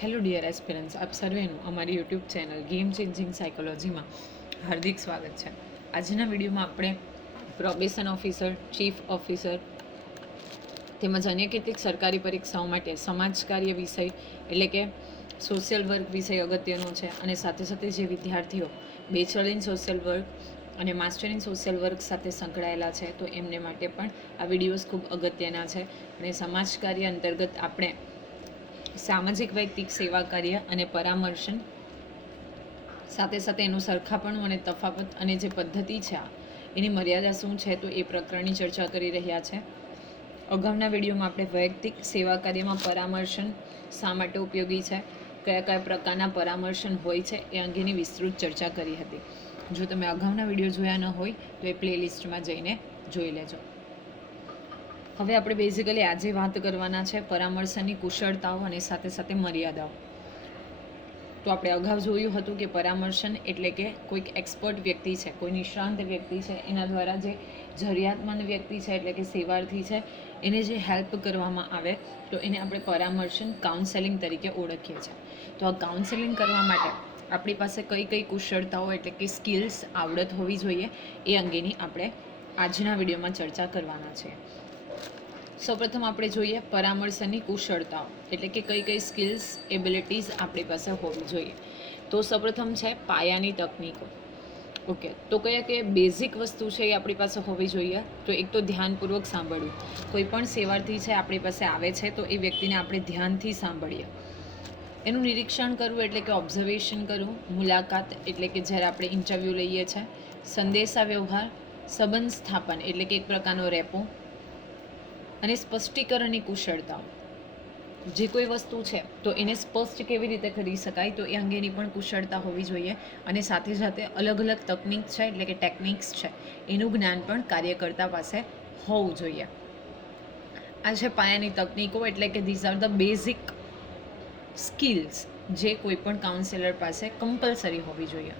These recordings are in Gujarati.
હેલો ડિયર એસ્પિરન્ટ્સ, આપ સર્વેનું અમારી યુટ્યુબ ચેનલ ગેમ ચેન્જિંગ સાયકોલોજીમાં હાર્દિક સ્વાગત છે. આજના વિડીયોમાં આપણે પ્રોબેશન ઓફિસર, ચીફ ઓફિસર તેમજ અન્ય કેટલીક સરકારી પરીક્ષાઓ માટે સમાજ કાર્ય વિષય એટલે કે સોશિયલ વર્ક વિષય અગત્યનો છે અને સાથે સાથે જે વિદ્યાર્થીઓ બેચલર ઇન સોશિયલ વર્ક અને માસ્ટર ઇન સોશિયલ વર્ક સાથે સંકળાયેલા છે તો એમને માટે પણ આ વિડીયોઝ ખૂબ અગત્યના છે. અને સમાજ કાર્ય અંતર્ગત આપણે સામાજિક વૈયક્તિક સેવા કાર્ય અને પરામર્શન સાથે સાથે એનું સરખાપણું અને તફાવત અને જે પદ્ધતિ છે એની મર્યાદા શું છે તો એ પ્રકરણની ચર્ચા કરી રહ્યા છે. અગાઉના વિડીયોમાં આપણે વૈયક્તિક સેવા કાર્યમાં પરામર્શન શા માટે ઉપયોગી છે, કયા કયા પ્રકારના પરામર્શન હોય છે એ અંગેની વિસ્તૃત ચર્ચા કરી હતી. જો તમે અગાઉના વિડીયો જોયા ન હોય તો એ પ્લેલિસ્ટમાં જઈને જોઈ લેજો. હવે આપણે બેઝિકલી આજે વાત કરવાના છે પરામર્શનની કુશળતાઓ અને સાથે સાથે મર્યાદાઓ. તો આપણે અગાઉ જોયું હતું કે પરામર્શન એટલે કે કોઈક એક્સપર્ટ વ્યક્તિ છે, કોઈ નિષ્ણાંત વ્યક્તિ છે, એના દ્વારા જે જરૂરિયાતમંદ વ્યક્તિ છે એટલે કે સેવાર્થી છે એને જે હેલ્પ કરવામાં આવે તો એને આપણે પરામર્શન કાઉન્સેલિંગ તરીકે ઓળખીએ છીએ. તો આ કાઉન્સેલિંગ કરવા માટે આપણી પાસે કઈ કઈ કુશળતાઓ એટલે કે સ્કિલ્સ આવડત હોવી જોઈએ એ અંગેની આપણે આજના વિડીયોમાં ચર્ચા કરવાના છીએ. સૌપ્રથમ આપણે જોઈએ પરામર્શનની કુશળતાઓ એટલે કે કઈ કઈ સ્કિલ્સ એબિલિટીઝ આપણી પાસે હોવી જોઈએ. તો સૌપ્રથમ છે પાયાની તકનીકો. ઓકે, તો કયા કયા બેઝિક વસ્તુ છે એ આપણી પાસે હોવી જોઈએ. તો એક તો ધ્યાનપૂર્વક સાંભળવું. કોઈ પણ સેવાર્થી છે આપણી પાસે આવે છે તો એ વ્યક્તિને આપણે ધ્યાનથી સાંભળીએ. એનું નિરીક્ષણ કરવું એટલે કે ઓબ્ઝર્વેશન કરવું. મુલાકાત એટલે કે જ્યારે આપણે ઇન્ટરવ્યૂ લઈએ છીએ. સંદેશા વ્યવહાર, સંબંધ સ્થાપન એટલે કે એક પ્રકારનો રેપો અને સ્પષ્ટીકરણની કુશળતા. જે કોઈ વસ્તુ છે તો એને સ્પષ્ટ કેવી રીતે કરી શકાય તો એ અંગેની પણ કુશળતા હોવી જોઈએ. અને સાથે સાથે અલગ અલગ તકનિક છે એટલે કે ટેકનિક્સ છે એનું જ્ઞાન પણ કાર્યકર્તા પાસે હોવું જોઈએ. આ છે પાયાની તકનીકો એટલે કે these are the basic skills જે કોઈ પણ કાઉન્સેલર પાસે કમ્પલસરી હોવી જોઈએ.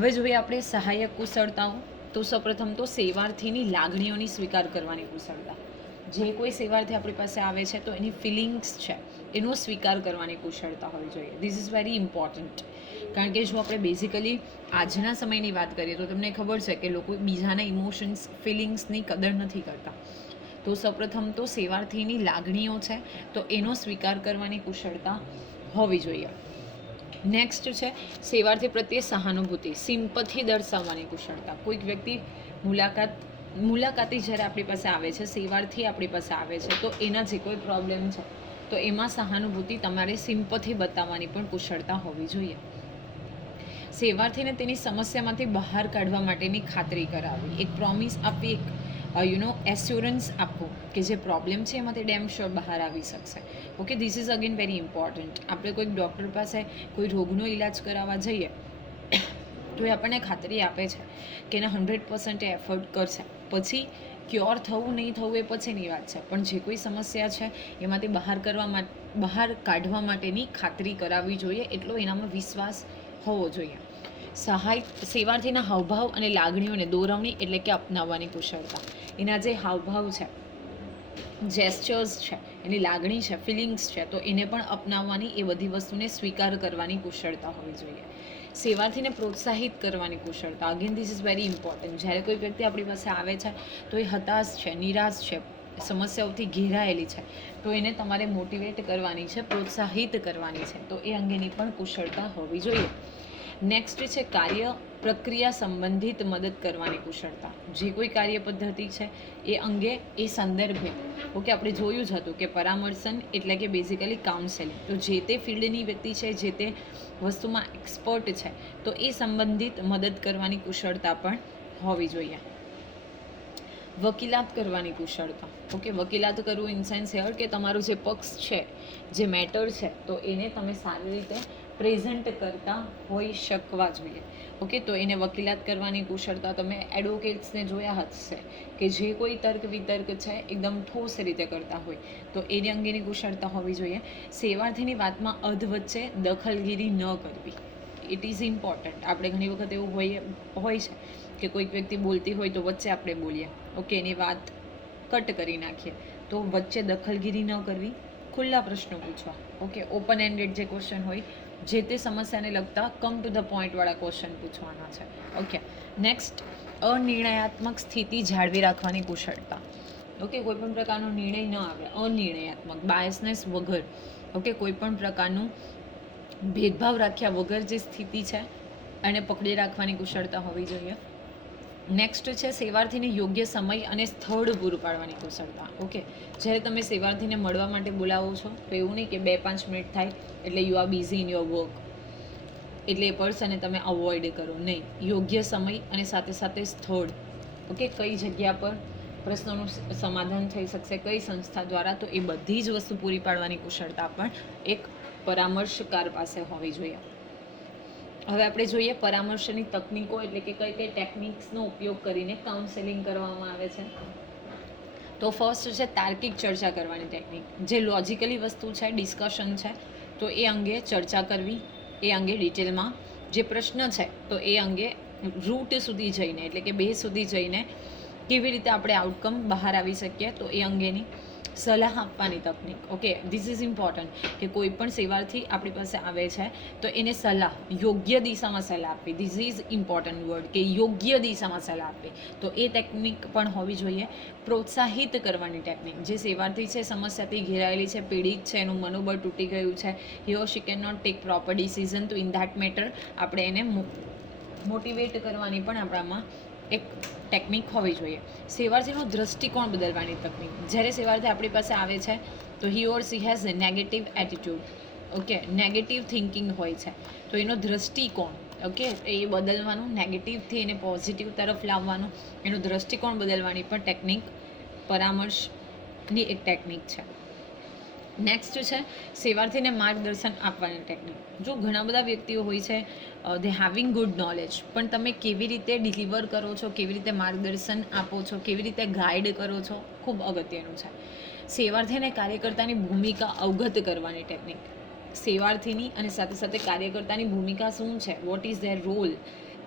હવે જોઈએ આપણે સહાયક કુશળતાઓ. તો સૌપ્રથમ તો સેવાર્થીની લાગણીઓની સ્વીકાર કરવાની કુશળતા. જે કોઈ સેવાર્થી આપણી પાસે આવે છે તો એની ફિલિંગ્સ છે એનો સ્વીકાર કરવાની કુશળતા હોવી જોઈએ. This is very important. કારણ કે જો આપણે બેઝિકલી આજના સમયની વાત કરીએ તો તમને ખબર છે કે લોકો બીજાના ઇમોશન્સ, ફિલિંગ્સની કદર નથી કરતા. તો સૌપ્રથમ તો સેવાર્થીની લાગણીઓ છે તો એનો સ્વીકાર કરવાની કુશળતા હોવી જોઈએ. નેક્સ્ટ છે સેવાર્થી પ્રત્યે સહાનુભૂતિ, સિમ્પથી દર્શાવવાની કુશળતા. કોઈક વ્યક્તિ મુલાકાતી જ્યારે આપણી પાસે આવે છે, સેવાર્થી આપણી પાસે આવે છે તો એના જે કોઈ પ્રોબ્લેમ છે તો એમાં સહાનુભૂતિ તમારે સિમ્પથી બતાવવાની પણ કુશળતા હોવી જોઈએ. સેવાર્થીને તેની સમસ્યામાંથી બહાર કાઢવા માટેની ખાતરી કરાવવી, એક પ્રોમિસ આપવી, એક એસ્યોરન્સ આપવું કે જે પ્રોબ્લેમ છે એમાંથી ડેમ શ્યોર બહાર આવી શકશે. Okay, this is again very important. આપણે કોઈક ડૉક્ટર પાસે કોઈ રોગનો ઈલાજ કરાવવા જઈએ તો એ આપણને ખાતરી આપે છે કે એને 100% એફર્ટ કરશે. પછી ક્યોર થવું નહીં થવું એ પછીની વાત છે, પણ જે કોઈ સમસ્યા છે એમાંથી બહાર કાઢવા માટેની ખાતરી કરાવવી જોઈએ. એટલો એનામાં વિશ્વાસ હોવો જોઈએ. સેવાર્થીના હાવભાવ અને લાગણીઓને દોરવણી એટલે કે અપનાવવાની કુશળતા. એના જે હાવભાવ છે, જેસ્ચર્સ છે, એની લાગણી છે, ફિલિંગ્સ છે તો એને પણ અપનાવવાની, એ બધી વસ્તુને સ્વીકાર કરવાની કુશળતા હોવી જોઈએ. સેવાર્થીને પ્રોત્સાહિત કરવાની કુશળતા. Again this is very important. જ્યારે કોઈ વ્યક્તિ આપણી પાસે આવે છે તો એ હતાશ છે, નિરાશ છે, સમસ્યાઓથી ઘેરાયેલી છે તો એને તમારે મોટિવેટ કરવાની છે, પ્રોત્સાહિત કરવાની છે તો એ અંગેની પણ કુશળતા હોવી જોઈએ. નેક્સ્ટ છે કાર્ય પ્રક્રિયા સંબંધિત મદદ કરવાની કુશળતા. જે કોઈ કાર્ય પદ્ધતિ છે એ અંગે, એ સંદર્ભે. ઓકે, આપણે જોયું જ હતું કે પરામર્શન એટલે કે બેઝિકલી કાઉન્સેલિંગ. તો જે તે ફિલ્ડની વ્યક્તિ છે, જે તે વસ્તુમાં એક્સપર્ટ છે તો એ સંબંધિત મદદ કરવાની કુશળતા પણ હોવી જોઈએ. વકીલાત કરવાની કુશળતા. ઓકે, વકીલાત કરવું ઇન સેન્સ હેર કે તમારો જે પક્ષ છે, જે મેટર છે તો એને તમે સારી રીતે પ્રેઝન્ટ કરતા હોઈ શકવા જોઈએ. ઓકે, તો એને વકીલાત કરવાની કુશળતા. તમે એડવોકેટ્સને જોયા હશે કે જે કોઈ તર્ક વિતર્ક છે એકદમ ઠોસ રીતે કરતા હોય તો એની અંગેની કુશળતા હોવી જોઈએ. સેવાર્થીની વાતમાં અધ વચ્ચે દખલગીરી ન કરવી. It is important. આપણે ઘણી વખત એવું હોય છે કે કોઈક વ્યક્તિ બોલતી હોય તો વચ્ચે આપણે બોલીએ. ઓકે, એની વાત કટ કરી નાખીએ તો વચ્ચે દખલગીરી ન કરવી ખુલ્લા પ્રશ્નો પૂછવા. ઓકે, ઓપન એન્ડેડ જે ક્વેશ્ચન હોય, જે તે સમસ્યાને લગતા કમ ટુ ધ પોઈન્ટવાળા ક્વેશ્ચન પૂછવાના છે. ઓકે, નેક્સ્ટ, અનિર્ણયાત્મક સ્થિતિ જાળવી રાખવાની કુશળતા. ઓકે, કોઈ પણ પ્રકારનો નિર્ણય ન આવે, અનિર્ણયાત્મક, બાયસનેસ વગર. ઓકે, કોઈ પણ પ્રકારનું ભેદભાવ રાખ્યા વગર જે સ્થિતિ છે એને પકડી રાખવાની કુશળતા હોવી જોઈએ. નેક્સ્ટ છે સેવાર્થીને યોગ્ય સમય અને સ્થળ પૂરું પાડવાની કુશળતા. ઓકે, જ્યારે તમે સેવાર્થીને મળવા માટે બોલાવો છો તો એવું નહીં કે 2-5 મિનિટ થાય એટલે you are busy in your work, એટલે એ પર્સનને તમે અવોઇડ કરો. નહીં, યોગ્ય સમય અને સાથે સાથે સ્થળ. ઓકે, કઈ જગ્યા પર પ્રશ્નોનું સમાધાન થઈ શકશે, કઈ સંસ્થા દ્વારા, તો એ બધી જ વસ્તુ પૂરી પાડવાની કુશળતા પણ એક પરામર્શકાર પાસે હોવી જોઈએ. હવે આપણે જોઈએ પરામર્શની તકનીકો, એટલે કે કઈ કઈ ટેકનિક્સનો ઉપયોગ કરીને કાઉન્સેલિંગ કરવામાં આવે છે. તો ફર્સ્ટ છે તાર્કિક ચર્ચા કરવાની ટેકનિક. જે લોજિકલી વસ્તુ છે, ડિસ્કશન છે, તો એ અંગે ચર્ચા કરવી, એ અંગે ડિટેલમાં. જે પ્રશ્ન છે તો એ અંગે રૂટ સુધી જઈને, એટલે કે બેઝ સુધી જઈને કેવી રીતે આપણે આઉટકમ બહાર આવી શકીએ, તો એ અંગેની સલાહ આપવાની તકનિક. ઓકે, ધીસ ઇઝ ઇમ્પોર્ટન્ટ કે કોઈ પણ સેવાર્થી આપણી પાસે આવે છે તો એને સલાહ, યોગ્ય દિશામાં સલાહ આપવી. ધીસ ઇઝ ઇમ્પોર્ટન્ટ વર્ડ, કે યોગ્ય દિશામાં સલાહ આપવી. તો એ ટેકનિક પણ હોવી જોઈએ. પ્રોત્સાહિત કરવાની ટેકનિક. જે સેવાર્થી છે સમસ્યાથી ઘેરાયેલી છે, પીડિત છે, એનું મનોબળ તૂટી ગયું છે, he or she can not take proper decision, તો ઇન ધેટ મેટર આપણે એને મોટિવેટ કરવાની પણ આપણામાં એક ટેકનિક હોવી જોઈએ. સેવાર્થીનો દૃષ્ટિકોણ બદલવાની તકનિક. જ્યારે સેવાર્થી આપણી પાસે આવે છે તો he or she has a negative attitude. Okay, negative thinking હોય છે, તો એનો દૃષ્ટિકોણ, ઓકે, એ બદલવાનું, નેગેટિવથી એને પોઝિટિવ તરફ લાવવાનું, એનો દૃષ્ટિકોણ બદલવાની પણ ટેકનિક પરામર્શની એક ટેકનિક છે. નેક્સ્ટ છે સેવાર્થીને માર્ગદર્શન આપવાની ટેકનિક. જો ઘણા બધા વ્યક્તિઓ હોય છે, દે હેવિંગ ગુડ નોલેજ, પણ તમે કેવી રીતે ડિલિવર કરો છો, કેવી રીતે માર્ગદર્શન આપો છો, કેવી રીતે ગાઈડ કરો છો, ખૂબ અગત્યનું છે. સેવાર્થીને કાર્યકર્તાની ભૂમિકા અવગત કરવાની ટેકનિક. સેવાર્થીની અને સાથે સાથે કાર્યકર્તાની ભૂમિકા શું છે, વોટ ઇઝ ધેર રોલ,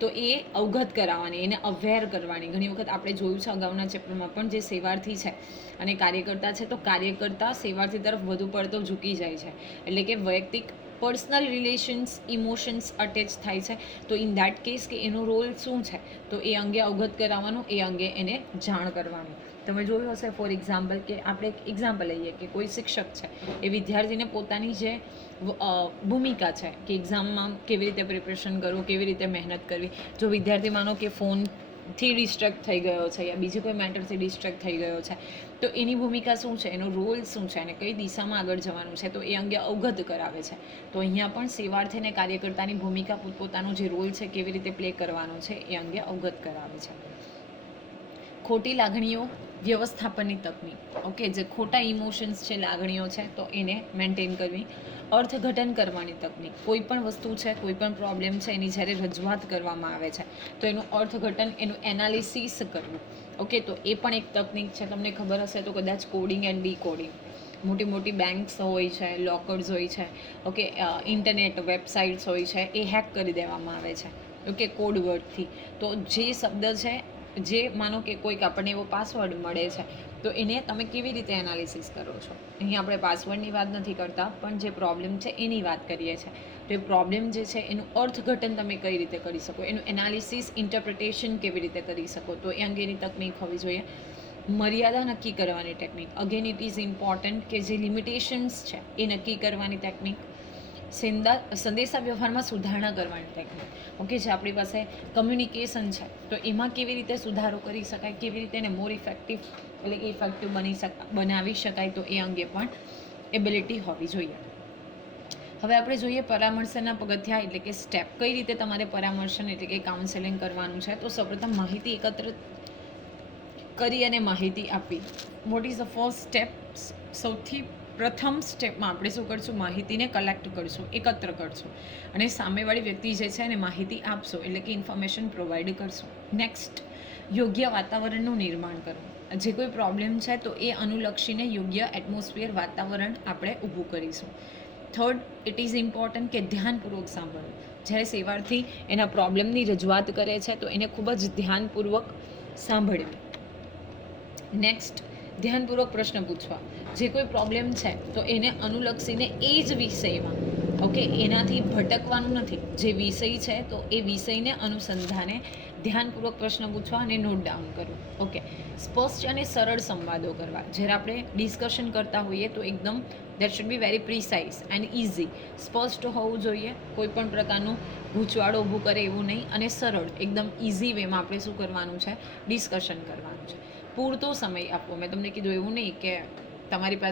તો એ અવગત કરાવવાની, એને અવેર કરવાની. ઘણી વખત આપણે જોયું છે અગાઉના ચેપ્ટરમાં પણ, જે સેવાર્થી છે અને કાર્યકર્તા છે, તો કાર્યકર્તા સેવાર્થી તરફ વધુ પડતો ઝૂકી જાય છે, એટલે કે વૈયક્તિક પર્સનલ રિલેશન્સ, ઇમોશન્સ અટેચ થાય છે. તો ઇન ધેટ કેસ કે એનો રોલ શું છે, તો એ અંગે અવગત કરાવવાનું, એ અંગે એને જાણ કરવાની. તમે જોયું હશે ફોર એક્ઝામ્પલ, કે આપણે એક એક્ઝામ્પલ લઈએ કે કોઈ શિક્ષક છે, એ વિદ્યાર્થીને પોતાની જે ભૂમિકા છે કે એક્ઝામમાં કેવી રીતે પ્રિપરેશન કરવું, કેવી રીતે મહેનત કરવી. જો વિદ્યાર્થી માનો કે ફોનથી ડિસ્ટ્રેક્ટ થઈ ગયો છે યા બીજી કોઈ મેટરથી ડિસ્ટ્રેક્ટ થઈ ગયો છે, તો એની ભૂમિકા શું છે, એનો રોલ શું છે અને કઈ દિશામાં આગળ જવાનું છે, તો એ અંગે અવગત કરાવે છે. તો અહીંયા પણ સેવાર્થી અને કાર્યકર્તાની ભૂમિકા, પોતાનો જે રોલ છે કેવી રીતે પ્લે કરવાનો છે, એ અંગે અવગત કરાવે છે. ખોટી લાગણીઓ વ્યવસ્થાપનની તકનિક. ઓકે, જે ખોટા ઇમોશન્સ છે, લાગણીઓ છે, તો એને મેન્ટેન કરવી. અર્થઘટન કરવાની તકનિક. કોઈ પણ વસ્તુ છે, કોઈ પણ પ્રોબ્લેમ છે, એની જ્યારે રજૂઆત કરવામાં આવે છે તો એનું અર્થઘટન, એનું એનાલિસિસ કરવું. ઓકે, તો એ પણ એક તકનિક છે. તમને ખબર હશે તો કદાચ કોડિંગ એન્ડ ડીકોડિંગ. મોટી મોટી બેંક્સ હોય છે, લોકર્સ હોય છે, ઓકે, ઇન્ટરનેટ વેબસાઇટ્સ હોય છે, એ હેક કરી દેવામાં આવે છે, ઓકે, કોડ વર્ડથી. તો જે શબ્દ છે, જે માનો કે કોઈક આપણને એવો પાસવર્ડ મળે છે, તો એને તમે કેવી રીતે એનાલિસિસ કરો છો. અહીં આપણે પાસવર્ડની વાત નથી કરતા, પણ જે પ્રોબ્લેમ છે એની વાત કરીએ છીએ. તો એ પ્રોબ્લેમ જે છે એનું અર્થઘટન તમે કઈ રીતે કરી શકો, એનું એનાલિસિસ, ઇન્ટરપ્રિટેશન કેવી રીતે કરી શકો, તો એ અંગેની તકનિક હોવી જોઈએ. મર્યાદા નક્કી કરવાની technique. Again it is important કે જે લિમિટેશન્સ છે એ નક્કી કરવાની ટેકનિક. સંદેશા વ્યવહારમાં સુધારણા કરવાની ટેકનિક. ઓકે, જે આપણી પાસે કમ્યુનિકેશન છે તો એમાં કેવી રીતે સુધારો કરી શકાય, કેવી રીતે એને મોર ઇફેક્ટિવ, એટલે કે ઇફેક્ટિવ બનાવી શકાય, તો એ અંગે પણ એબિલિટી હોવી જોઈએ. હવે આપણે જોઈએ પરામર્શના પગથિયાં, એટલે કે સ્ટેપ. કઈ રીતે તમારે પરામર્શન એટલે કે કાઉન્સેલિંગ કરવાનું છે. તો સૌપ્રથમ માહિતી એકત્ર કરી અને માહિતી આપવી. What is the first step? સૌથી પ્રથમ સ્ટેપમાં આપણે શું કરશું, માહિતીને કલેક્ટ કરશું, એકત્ર કરશું, અને સામેવાળી વ્યક્તિ જે છે એને માહિતી આપશો, એટલે કે ઇન્ફોર્મેશન પ્રોવાઈડ કરશું. નેક્સ્ટ, યોગ્ય વાતાવરણનું નિર્માણ કરવું. જે કોઈ પ્રોબ્લેમ છે તો એ અનુલક્ષીને યોગ્ય એટમોસ્ફિયર, વાતાવરણ આપણે ઊભું કરીશું. થર્ડ, ઇટ ઇઝ ઇમ્પોર્ટન્ટ કે ધ્યાનપૂર્વક સાંભળવું. જ્યારે સેવાર્થી એના પ્રોબ્લેમની રજૂઆત કરે છે તો એને ખૂબ જ ધ્યાનપૂર્વક સાંભળવી. નેક્સ્ટ, ધ્યાનપૂર્વક પ્રશ્ન પૂછવા. જે કોઈ પ્રોબ્લેમ છે તો એને અનુલક્ષીને એ જ વિષયમાં, ઓકે, એનાથી ભટકવાનું નથી. જે વિષય છે તો એ વિષયને અનુસંધાને ધ્યાનપૂર્વક પ્રશ્ન પૂછવા અને નોટ ડાઉન કરવું. ઓકે, સ્પષ્ટ અને સરળ સંવાદો કરવા. જ્યારે આપણે ડિસ્કશન કરતા હોઈએ તો એકદમ that should be very precise and easy. સ્પષ્ટ હોવું જોઈએ, કોઈ પણ પ્રકારનું ગૂંચવાડો ઊભું કરે એવું નહીં, અને સરળ એકદમ ઇઝી વેમાં આપણે શું કરવાનું છે, ડિસ્કશન કરવાનું છે. પૂરતો સમય આપવો. મેં તમને કીધું એવું નહીં કે તમારી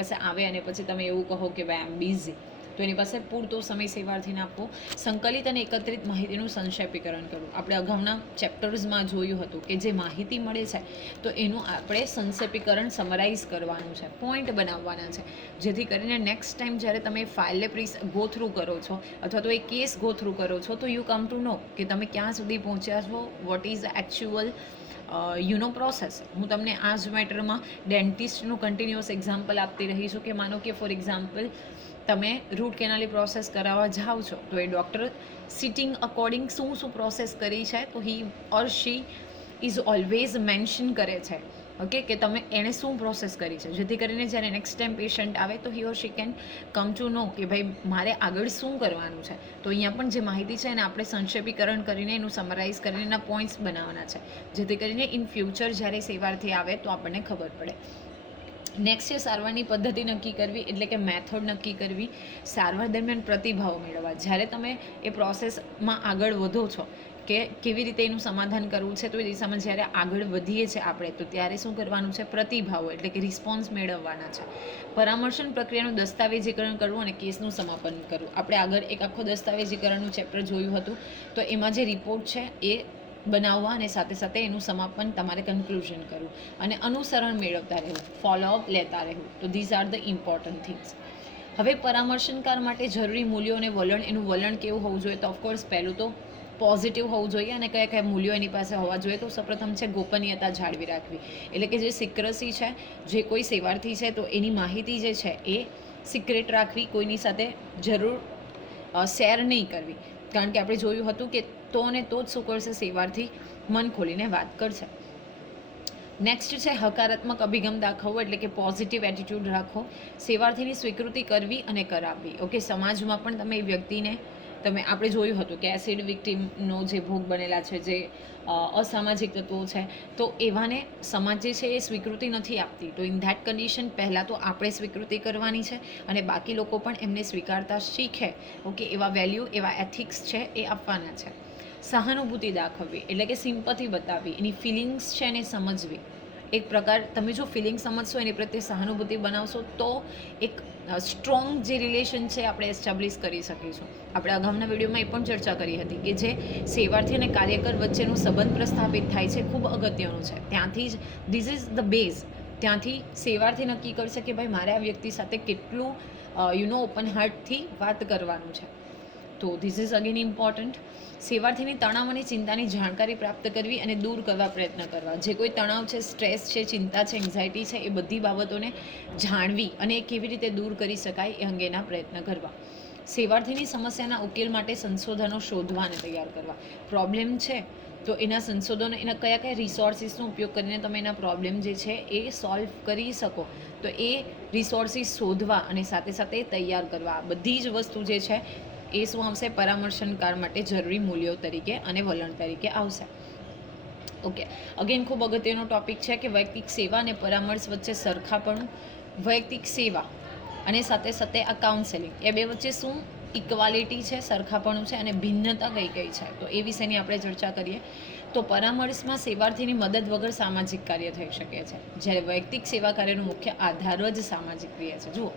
પાસે આવે અને પછી તમે એવું કહો કે ભાઈ આઈ એમ બિઝી. તો એની પાસે પૂરતો સમય સેવાર્થીને આપવો. સંકલિત અને એકત્રિત માહિતીનું સંક્ષેપીકરણ કરવું. આપણે અગાઉના ચેપ્ટર્સમાં જોયું હતું કે જે માહિતી મળે છે તો એનું આપણે સંક્ષેપીકરણ સમરાઇઝ કરવાનું છે, પોઈન્ટ બનાવવાના છે, જેથી કરીને નેક્સ્ટ ટાઈમ જ્યારે તમે ફાઇલને ગો થ્રુ કરો છો અથવા તો એ કેસ ગો થ્રુ કરો છો તો યુ કમ ટુ નો કે તમે ક્યાં સુધી પહોંચ્યા છો, વોટ ઇઝ એકચ્યુઅલ પ્રોસેસ. હું તમને આ જ મેટરમાં ડેન્ટિસ્ટનું કન્ટિન્યુઅસ એક્ઝામ્પલ આપતી રહી છું કે માનો કે ફોર એક્ઝામ્પલ તમે રૂટ કેનાલી પ્રોસેસ કરાવવા જાઓ છો તો એ ડૉક્ટર સિટિંગ અકોર્ડિંગ શું પ્રોસેસ કરી છે તો he or she is always mention કરે છે, ઓકે, કે તમે એણે શું પ્રોસેસ કરી છે, જેથી કરીને જ્યારે નેક્સ્ટ ટાઈમ પેશન્ટ આવે તો he or she can come to નો કે ભાઈ મારે આગળ શું કરવાનું છે. તો અહીંયા પણ જે માહિતી છે એને આપણે સંક્ષેપીકરણ કરીને એનું સમરાઇઝ કરીને એના પોઈન્ટ્સ બનાવવાના છે, જેથી કરીને ઇન ફ્યુચર જ્યારે સેવાર્થી આવે તો આપણને ખબર પડે. નેક્સ્ટ છે સારવારની પદ્ધતિ નક્કી કરવી, એટલે કે મેથડ નક્કી કરવી. સારવાર દરમિયાન પ્રતિભાવ મેળવવા. જ્યારે તમે એ પ્રોસેસમાં આગળ વધો છો કે કેવી રીતે એનું સમાધાન કરવું છે તો એ દિશામાં જ્યારે આગળ વધીએ છીએ આપણે તો ત્યારે શું કરવાનું છે, પ્રતિભાવો એટલે કે રિસ્પોન્સ મેળવવાના છે. પરામર્શન પ્રક્રિયાનું દસ્તાવેજીકરણ કરવું અને કેસનું સમાપન કરવું. આપણે આગળ એક આખો દસ્તાવેજીકરણનું ચેપ્ટર જોયું હતું, તો એમાં જે રિપોર્ટ છે એ બનાવવા અને સાથે સાથે એનું સમાપન તમારે કન્ક્લુઝન કરવું અને અનુસરણ મેળવતા રહેવું, ફોલોઅપ લેતા રહેવું. તો these are the important things. હવે પરામર્શનકાર માટે જરૂરી મૂલ્યો અને વલણ. એનું વલણ કેવું હોવું જોઈએ? તો ઓફકોર્સ પહેલું તો પોઝિટિવ હોવું જોઈએ. અને કયા કયા મૂલ્યો એની પાસે હોવા જોઈએ? તો સૌપ્રથમ છે ગોપનીયતા જાળવી રાખવી, એટલે કે જે સિક્રસી છે, જે કોઈ સેવાર્થી છે તો એની માહિતી જે છે એ સિક્રેટ રાખવી, કોઈની સાથે જરૂર શેર નહીં કરવી. કારણ કે આપણે જોયું હતું કે તો અને તો જ શું કરશે, સેવાર્થી મન ખોલીને વાત કરશે. નેક્સ્ટ છે હકારાત્મક અભિગમ દાખવવો, એટલે કે પોઝિટિવ એટીટ્યૂડ રાખો. સેવાર્થીની સ્વીકૃતિ કરવી અને કરાવવી. ઓકે, સમાજમાં પણ તમે એ વ્યક્તિને આપણે જોયું હતું કે એસિડ વિક્ટીમનો જે ભોગ બનેલા છે, જે અસામાજિક તત્વો છે, તો એવાને સમાજ જે છે એ સ્વીકૃતિ નથી આપતી. તો ઇન ધેટ કન્ડિશન પહેલાં તો આપણે સ્વીકૃતિ કરવાની છે અને બાકી લોકો પણ એમને સ્વીકારતા શીખે. ઓકે, એવા વેલ્યુ, એવા એથિક્સ છે એ આપવાના છે. સહાનુભૂતિ દાખવવી, એટલે કે સિમ્પથી બતાવવી, એની ફિલિંગ્સ છે એને સમજવી. એક પ્રકાર તમે જો ફિલિંગ સમજશો, એની પ્રત્યે સહાનુભૂતિ બનાવશો તો એક સ્ટ્રોંગ જે રિલેશન છે આપણે એસ્ટાબ્લિશ કરી શકીશું. આપણે અગાઉના વિડીયોમાં એ પણ ચર્ચા કરી હતી કે જે સેવાર્થી અને કાર્યકર વચ્ચેનો સંબંધ પ્રસ્થાપિત થાય છે ખૂબ અગત્યનું છે. ત્યાંથી જ ધીસ ઇઝ ધ બેઝ. ત્યાંથી સેવાર્થી નક્કી કરશે કે ભાઈ મારે આ વ્યક્તિ સાથે કેટલું ઓપન હાર્ટથી વાત કરવાનું છે. તો ધીસ ઇઝ અગેન ઇમ્પોર્ટન્ટ. સેવાર્થીની તણાવ અને ચિંતાની જાણકારી પ્રાપ્ત કરવી અને દૂર કરવા પ્રયત્ન કરવા. જે કોઈ તણાવ છે, સ્ટ્રેસ છે, ચિંતા છે, એન્ઝાયટી છે, એ બધી બાબતોને જાણવી અને એ કેવી રીતે દૂર કરી શકાય એ અંગેના પ્રયત્ન કરવા. સેવાર્થીની સમસ્યાના ઉકેલ માટે સંશોધનો શોધવા અને તૈયાર કરવા. પ્રોબ્લેમ છે તો એના સંશોધનો, એના કયા કયા રિસોર્સિસનો ઉપયોગ કરીને તમે એના પ્રોબ્લેમ જે છે એ સોલ્વ કરી શકો, તો એ રિસોર્સિસ શોધવા અને સાથે સાથે તૈયાર કરવા. બધી જ વસ્તુ જે છે એ શું આવશે, પરામર્શનકાર માટે જરૂરી મૂલ્યો તરીકે અને વલણ તરીકે આવશે. ઓકે, અગેન ખૂબ અગત્યનો ટોપિક છે કે વૈયક્તિક સેવા અને પરામર્શ વચ્ચે સરખાપણું. વૈયક્તિક સેવા અને સાથે સાથે આ કાઉન્સેલિંગ, એ બે વચ્ચે શું ઇક્વાલિટી છે, સરખાપણું છે અને ભિન્નતા કઈ કઈ છે, તો એ વિશેની આપણે ચર્ચા કરીએ. તો પરામર્શમાં સેવાર્થીની મદદ વગર સામાજિક કાર્ય થઈ શકે છે, જ્યારે વૈયક્તિક સેવા કાર્યનો મુખ્ય આધાર જ સામાજિક ક્રિયા છે. જુઓ,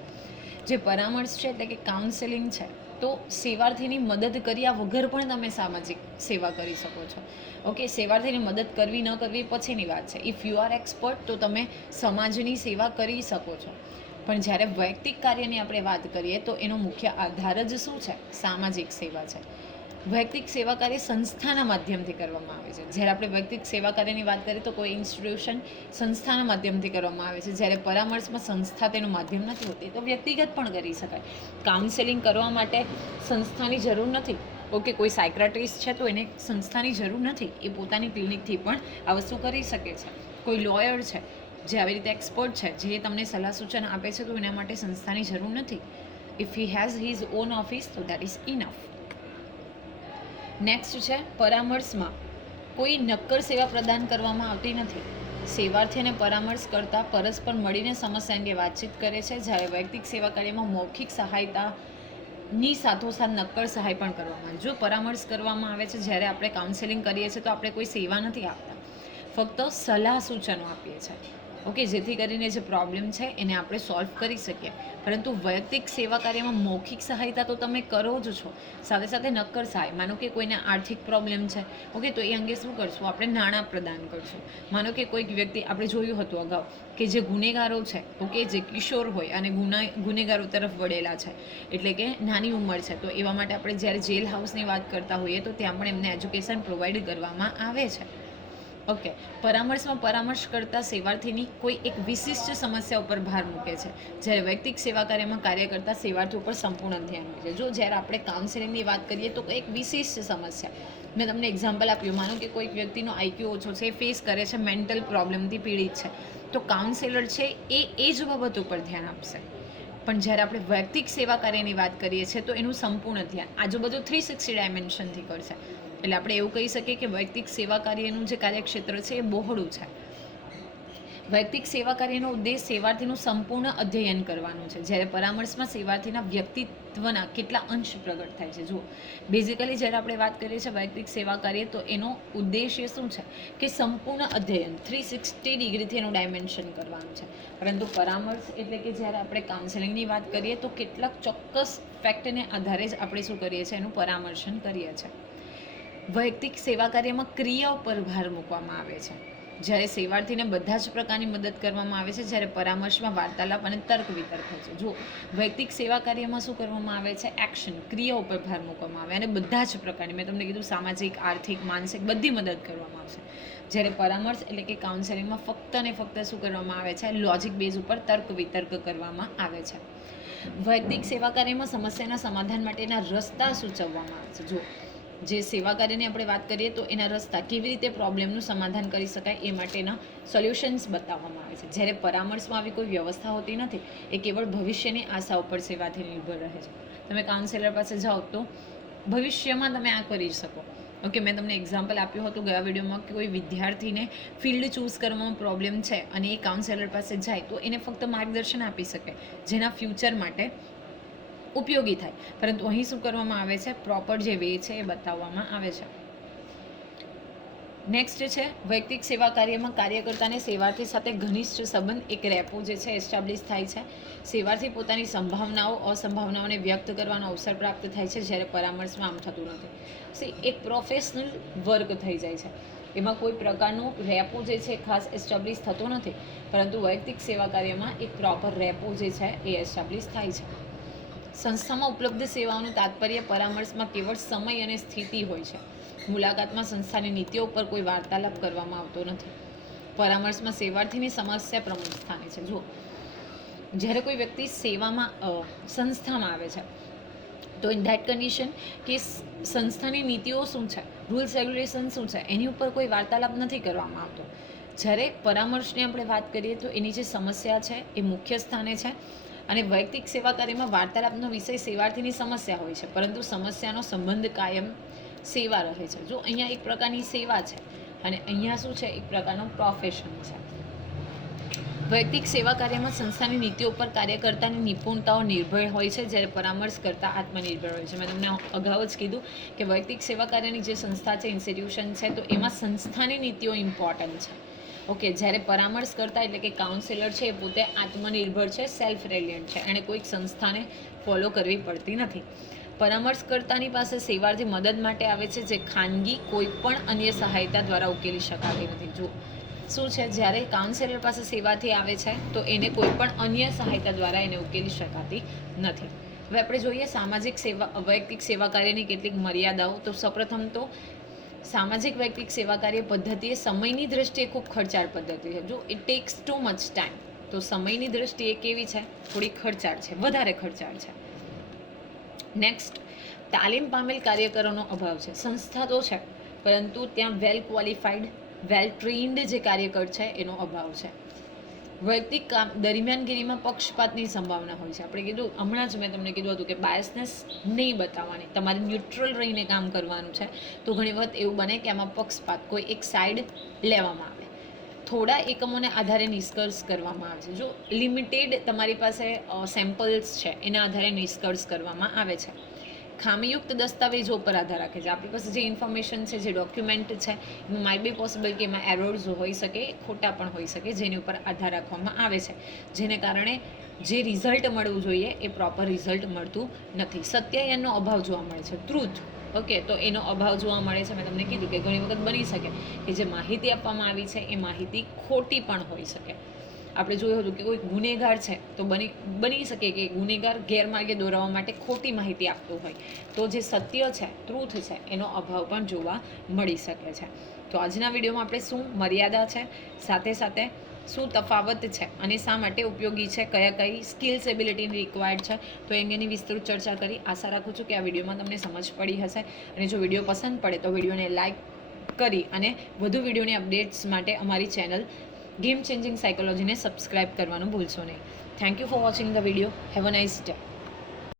જે પરામર્શ છે એટલે કે કાઉન્સેલિંગ છે, તો સેવાર્થીની મદદ કર્યા વગર પણ તમે સામાજિક સેવા કરી શકો છો. ઓકે, સેવાર્થીની મદદ કરવી ન કરવી પછીની વાત છે. ઇફ યુ આર એક્સપર્ટ તો તમે સમાજની સેવા કરી શકો છો. પણ જ્યારે વૈયક્તિક કાર્યની આપણે વાત કરીએ તો એનો મુખ્ય આધાર જ શું છે, સામાજિક સેવા છે. વૈયક્તિક સેવા કાર્ય સંસ્થાના માધ્યમથી કરવામાં આવે છે. જ્યારે આપણે વૈયક્તિક સેવા કાર્યની વાત કરીએ તો કોઈ ઇન્સ્ટિટ્યુશન સંસ્થાના માધ્યમથી કરવામાં આવે છે, જ્યારે પરામર્શમાં સંસ્થા તેનું માધ્યમ નથી હોતી, તો વ્યક્તિગત પણ કરી શકાય. કાઉન્સેલિંગ કરવા માટે સંસ્થાની જરૂર નથી. ઓકે, કોઈ સાયક્રેટિસ્ટ છે તો એને સંસ્થાની જરૂર નથી, એ પોતાની ક્લિનિકથી પણ આ વસ્તુ કરી શકે છે. કોઈ લોયર છે, જે આવી રીતે એક્સપર્ટ છે, જે તમને સલાહ સૂચન આપે છે, તો એના માટે સંસ્થાની જરૂર નથી. If he has his own office તો દેટ ઇઝ ઇનફ. નેક્સ્ટ છે, પરામર્શમાં કોઈ નક્કર સેવા પ્રદાન કરવામાં આવતી નથી. સેવાર્થી અને પરામર્શ કરતા પરસ્પર મળીને સમસ્યા અંગે વાતચીત કરે છે, જ્યારે વૈયક્તિક સેવા કાર્યમાં મૌખિક સહાયતાની સાથોસાથ નક્કર સહાય પણ કરવામાં આવે. જો પરામર્શ કરવામાં આવે છે, જ્યારે આપણે કાઉન્સેલિંગ કરીએ છીએ, તો આપણે કોઈ સેવા નથી આપતા, ફક્ત સલાહ સૂચનો આપીએ છીએ. ઓકે, જેથી કરીને જે પ્રોબ્લેમ છે એને આપણે સોલ્વ કરી શકીએ. પરંતુ વૈયક્તિક સેવા કાર્યમાં મૌખિક સહાયતા તો તમે કરો જ છો, સાથે સાથે નક્કર સહાય. માનો કે કોઈને આર્થિક પ્રોબ્લેમ છે, ઓકે, તો એ અંગે શું કરશું? આપણે નાણાં પ્રદાન કરશું. માનો કે કોઈક વ્યક્તિ, આપણે જોયું હતું અગાઉ કે જે ગુનેગારો છે, ઓકે, જે કિશોર હોય અને ગુનેગારો તરફ વળેલા છે, એટલે કે નાની ઉંમર છે, તો એવા માટે આપણે જ્યારે જેલ હાઉસની વાત કરતા હોઈએ તો ત્યાં પણ એમને એજ્યુકેશન પ્રોવાઈડ કરવામાં આવે છે. ઓકે, પરામર્શમાં પરામર્શ કરતા સેવાર્થીની કોઈ એક વિશિષ્ટ સમસ્યા ઉપર ભાર મૂકે છે, જ્યારે વૈયક્તિક સેવા કાર્યમાં કાર્ય કરતા સેવાર્થી ઉપર સંપૂર્ણ ધ્યાન હોય છે. જો જ્યારે આપણે કાઉન્સેલિંગની વાત કરીએ તો એક વિશિષ્ટ સમસ્યા, મેં તમને એક્ઝામ્પલ આપ્યું, માનો કે કોઈક વ્યક્તિનો આઈક્યુ ઓછો છે, એ ફેસ કરે છે, મેન્ટલ પ્રોબ્લેમથી પીડિત છે, તો કાઉન્સેલર છે એ જ બાબત ઉપર ધ્યાન આપશે. પણ જ્યારે આપણે વૈયક્તિક સેવા કાર્યની વાત કરીએ છીએ તો એનું સંપૂર્ણ ધ્યાન આજુબાજુ 360 ડાયમેન્શનથી કરશે. એટલે આપણે એવું કહી શકીએ કે વૈયક્તિક સેવા કાર્યનું જે કાર્યક્ષેત્ર છે એ બહોળું છે. વૈયક્તિક સેવા કાર્યનો ઉદ્દેશ સેવાર્થીનું સંપૂર્ણ અધ્યયન કરવાનું છે, જ્યારે પરામર્શમાં સેવાર્થીના વ્યક્તિત્વના કેટલા અંશ પ્રગટ થાય છે. જુઓ, બેઝિકલી જ્યારે આપણે વાત કરીએ છીએ વૈયક્તિક સેવા કાર્ય, તો એનો ઉદ્દેશ્ય શું છે કે સંપૂર્ણ અધ્યયન 360 ડિગ્રીથી એનું ડાયમેન્શન કરવાનું છે. પરંતુ પરામર્શ એટલે કે જ્યારે આપણે કાઉન્સેલિંગની વાત કરીએ તો કેટલાક ચોક્કસ ફેક્ટને આધારે જ આપણે શું કરીએ છીએ, એનું પરામર્શન કરીએ છીએ. વૈયક્તિક સેવા કાર્યમાં ક્રિયાઓ પર ભાર મૂકવામાં આવે છે, જ્યારે સેવાર્થીને બધા જ પ્રકારની મદદ કરવામાં આવે છે, જ્યારે પરામર્શમાં વાર્તાલાપ અને તર્ક વિતર્ક હોય છે. જો વૈયક્તિક સેવા કાર્યમાં શું કરવામાં આવે છે, એક્શન, ક્રિયાઓ પર ભાર મૂકવામાં આવે અને બધા જ પ્રકારની, મેં તમને કીધું સામાજિક, આર્થિક, માનસિક બધી મદદ કરવામાં આવશે. જ્યારે પરામર્શ એટલે કે કાઉન્સેલિંગમાં ફક્ત અને ફક્ત શું કરવામાં આવે છે, લોજિક બેઝ ઉપર તર્ક વિતર્ક કરવામાં આવે છે. વૈયક્તિક સેવા કાર્યમાં સમસ્યાના સમાધાન માટેના રસ્તા સૂચવવામાં આવે છે. જો જે સેવા કાર્યની આપણે વાત કરીએ તો એના રસ્તા, કેવી રીતે પ્રોબ્લેમનું સમાધાન કરી શકાય એ માટેના સોલ્યુશન્સ બતાવવામાં આવે છે. જ્યારે પરામર્શમાં આવી કોઈ વ્યવસ્થા હોતી નથી, એ કેવળ ભવિષ્યની આશા ઉપર સેવાથી નિર્ભર રહે છે. તમે કાઉન્સેલર પાસે જાઓ તો ભવિષ્યમાં તમે આ કરી શકો. ઓકે, મેં તમને એક્ઝામ્પલ આપ્યું હતું ગયા વિડીયોમાં કે કોઈ વિદ્યાર્થીને ફિલ્ડ ચૂઝ કરવામાં પ્રોબ્લેમ છે અને એ કાઉન્સેલર પાસે જાય તો એને ફક્ત માર્ગદર્શન આપી શકે જેના ફ્યુચર માટે ઉપયોગી થાય. પરંતુ અહીં શું કરવામાં આવે છે, પ્રોપર જે વે છે એ બતાવવામાં આવે છે. નેક્સ્ટ છે, વૈયક્તિક સેવા કાર્યમાં કાર્યકર્તાને સેવાર્થી સાથે ઘનિષ્ઠ સંબંધ, એક રેપો જે છે એસ્ટાબ્લિશ થાય છે. સેવાર્થી પોતાની સંભાવનાઓ, અસંભાવનાઓને વ્યક્ત કરવાનો અવસર પ્રાપ્ત થાય છે, જ્યારે પરામર્શમાં આમ થતું નથી. એક પ્રોફેશનલ વર્ક થઈ જાય છે, એમાં કોઈ પ્રકારનો રેપો જે છે ખાસ એસ્ટાબ્લિશ થતો નથી, પરંતુ વૈયક્તિક સેવા કાર્યમાં એક પ્રોપર રેપો જે છે એ એસ્ટાબ્લિશ થાય છે. સંસ્થામાં ઉપલબ્ધ સેવાઓનું તાત્પર્ય પરામર્શમાં કેવળ સમય અને સ્થિતિ હોય છે. મુલાકાતમાં સંસ્થાની નીતિઓ પર કોઈ વાર્તાલાપ કરવામાં આવતો નથી. પરામર્શમાં સેવાર્થીની સમસ્યા પ્રમુખ સ્થાને છે. જુઓ, જ્યારે કોઈ વ્યક્તિ સેવામાં સંસ્થામાં આવે છે તો ઇન ધેટ કન્ડિશન કે સંસ્થાની નીતિઓ શું છે, રૂલ્સ રેગ્યુલેશન શું છે, એની ઉપર કોઈ વાર્તાલાપ નથી કરવામાં આવતો. જ્યારે પરામર્શની આપણે વાત કરીએ તો એની જે સમસ્યા છે એ મુખ્ય સ્થાને છે અને વૈયક્તિક સેવા કાર્યમાં વાર્તાલાપનો વિષય સેવાર્થીની સમસ્યા હોય છે, પરંતુ સમસ્યાનો સંબંધ કાયમ સેવા રહે છે. જો અહીંયા એક પ્રકારની સેવા છે અને અહીંયા શું છે, એક પ્રકારનો પ્રોફેશન છે. વૈયક્તિક સેવા કાર્યમાં સંસ્થાની નીતિઓ પર કાર્યકર્તાની નિપુણતાઓ નિર્ભર હોય છે, જ્યારે પરામર્શ કરતા આત્મનિર્ભર હોય છે. મેં તમને અગાઉ જ કીધું કે વૈયક્તિક સેવા કાર્યની જે સંસ્થા છે, ઇન્સ્ટિટ્યુશન છે, તો એમાં સંસ્થાની નીતિઓ ઇમ્પોર્ટન્ટ છે. ઓકે, જ્યારે પરામર્શ કરતા એટલે કે કાઉન્સેલર છે એ પોતે આત્મનિર્ભર છે, સેલ્ફ રેલિયન્ટ છે, એણે કોઈક સંસ્થાને ફોલો કરવી પડતી નથી. પરામર્શકર્તાની પાસે સેવાર્થી મદદ માટે આવે છે, જે ખાનગી કોઈ પણ અન્ય સહાયતા દ્વારા ઉકેલી શકાતી નથી. જો શું છે, જ્યારે કાઉન્સેલર પાસે સેવાથી આવે છે તો એને કોઈ પણ અન્ય સહાયતા દ્વારા એને ઉકેલી શકાતી નથી. હવે આપણે જોઈએ સામાજિક સેવા, વૈયક્તિક સેવા કાર્યની કેટલીક મર્યાદાઓ. તો સૌપ્રથમ તો સામાજિક વૈયક્તિક સેવા કાર્ય પદ્ધતિ એ સમયની દ્રષ્ટિએ ખૂબ ખર્ચાળ પદ્ધતિ છે. જો it tax too much time, તો સમયની દ્રષ્ટિએ કેવી છે, થોડી ખર્ચાળ છે, વધારે ખર્ચાળ છે. નેક્સ્ટ, તાલીમ પામેલ કાર્યકરોનો અભાવ છે. સંસ્થા તો છે પરંતુ ત્યાં વેલ ક્વોલિફાઈડ, વેલ ટ્રેન્ડ જે કાર્યકર છે એનો અભાવ છે. વૈયક્તિક કામ દરમિયાનગીરીમાં પક્ષપાતની સંભાવના હોય છે. આપણે કીધું હમણાં જ મેં તમને કીધું હતું કે બાયસનેસ નહીં બતાવવાની, તમારે ન્યુટ્રલ રહીને કામ કરવાનું છે. તો ઘણી વખત એવું બને કે આમાં પક્ષપાત કોઈ એક સાઈડ લેવામાં આવે, થોડા એકમોને આધારે નિષ્કર્ષ કરવામાં આવે છે. જો લિમિટેડ તમારી પાસે સેમ્પલ્સ છે એના આધારે નિષ્કર્ષ કરવામાં આવે છે. ખામીયુક્ત દસ્તાવેજો પર આધાર રાખે છે. આપણી પાસે જે ઇન્ફોર્મેશન છે, જે ડોક્યુમેન્ટ છે, એમાં માઇટ બી પોસિબલ કે એમાં એરર્સ હોઈ શકે, ખોટા પણ હોઈ શકે, જેની ઉપર આધાર રાખવામાં આવે છે, જેને કારણે જે રિઝલ્ટ મળવું જોઈએ એ પ્રોપર રિઝલ્ટ મળતું નથી. સત્યાયનનો અભાવ જોવા મળે છે, ટ્રુથ. ઓકે, તો એનો અભાવ જોવા મળે છે. મેં તમને કીધું કે ઘણી વખત બની શકે કે જે માહિતી આપવામાં આવી છે એ માહિતી ખોટી પણ હોઈ શકે. આપણે જોયું હતું કે કોઈ ગુનેગાર છે તો બની શકે કે ગુનેગાર ગેરમાર્ગે દોરાવવા માટે ખોટી માહિતી આપતું હોય, તો જે સત્ય છે, ટ્રુથ છે, એનો અભાવ પણ જોવા મળી શકે છે. તો આજના વિડીયોમાં આપણે શું મર્યાદા છે, સાથે સાથે શું તફાવત છે અને શા માટે ઉપયોગી છે, કઈ સ્કિલ્સ એબિલિટી રિક્વાયર્ડ છે, તો એ અંગેની વિસ્તૃત ચર્ચા કરી. આશા રાખું છું કે આ વિડીયોમાં તમને સમજ પડી હશે. અને જો વિડીયો પસંદ પડે તો વિડીયોને લાઇક કરી અને વધુ વિડીયોની અપડેટ્સ માટે અમારી ચેનલ ગેમ ચેન્જિંગ સાયકોલોજીને સબસ્ક્રાઇબ કરવાનું ભૂલશો નહીં. Thank you for watching the video. Have a nice day.